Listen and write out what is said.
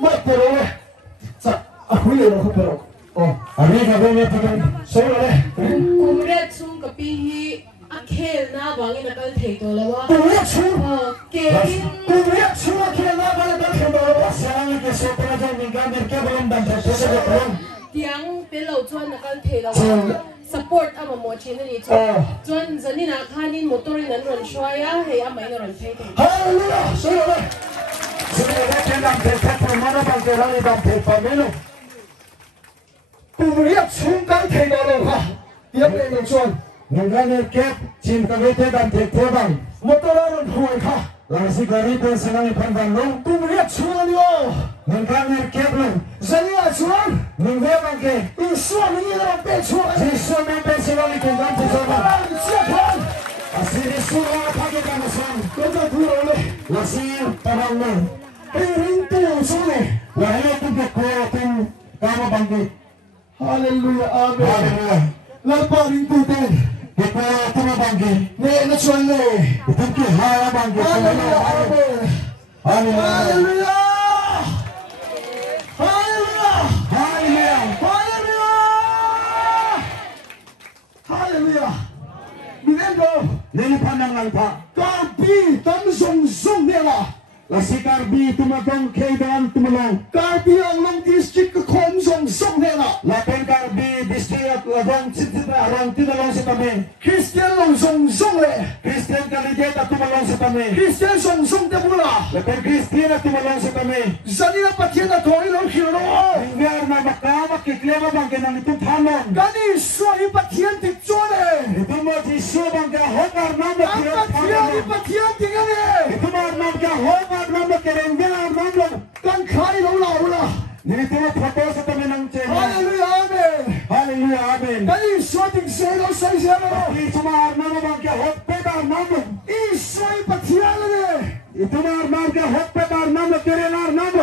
mất rồi đấy dạ quý vị nó không phải đâu anh ấy gặp em thì số rồi đấy cùng rất chung cái pi akhel na bangin nakal thei to lawa cùng rất chung ke cùng rất chung akhel na bangin nakal thei to lawa sáng cái số tiền cho mình cái việc cái bên đằng sau sẽ được không tiếng lâu chuan nakal thei lawa support ama mo chin ni chuan zani na khanin motorin an ron shwaya he ama ina ron thei hallelujah số rồi đấy số rồi đấy cái đằng thei thei mà nó bằng cái này đằng thei phải mấy lúc cùng rất chung cái thei đó đâu ha tiếp lên một chuan Nangane kep chin kavete dan thekte bang motoran huai kha lasi gari te sanang phandan lo tum riat chuan yo nangane kep lo zania chuan nangve bang ke isuan ni la pe chuan isuan me pe sewali ko dan te chuan chuan asiri suwa phage kan san ko ta thuro le lasi tarang lo pe ring tu sune la hele tu ke ko tum kama bang ke hallelujah amen la pa ring tu te kita tuma bangke, ne na chuan le, tungki haya bangke, hallelujah, hallelujah, hallelujah, hallelujah, hallelujah, hallelujah. Binendo, nini pandang langpa, karbi tam song song nela. Lasi karbi tumatong kaidan tumalong. Karbi ang long district kom song song nela. Lapen karbi district ladong citita arang tinalong sa kami. Christian long song song le. Christian kalidet at tumalong sa kami. Christian song song tabula. Lapen Christian at tumalong sa kami. Zanina patyan na to'y long hiro. Ingwer na makamak kiklema bang kinang itong tanon. Gani suwa ipatyan tikchone. Ito mo si suwa bang kahokar na makirot tanon. Ipatyan tingane. Ito mo arnam kahokar. Nama kerengga nama kan khai lo la la ni tu photo sa kami ng channel hallelujah amen hallelujah amen kali shooting selo sai selo ni sumar nama bang ke hoppe da nama isoi pathiala ne itu mar mar ke hoppe da nama kerelar nama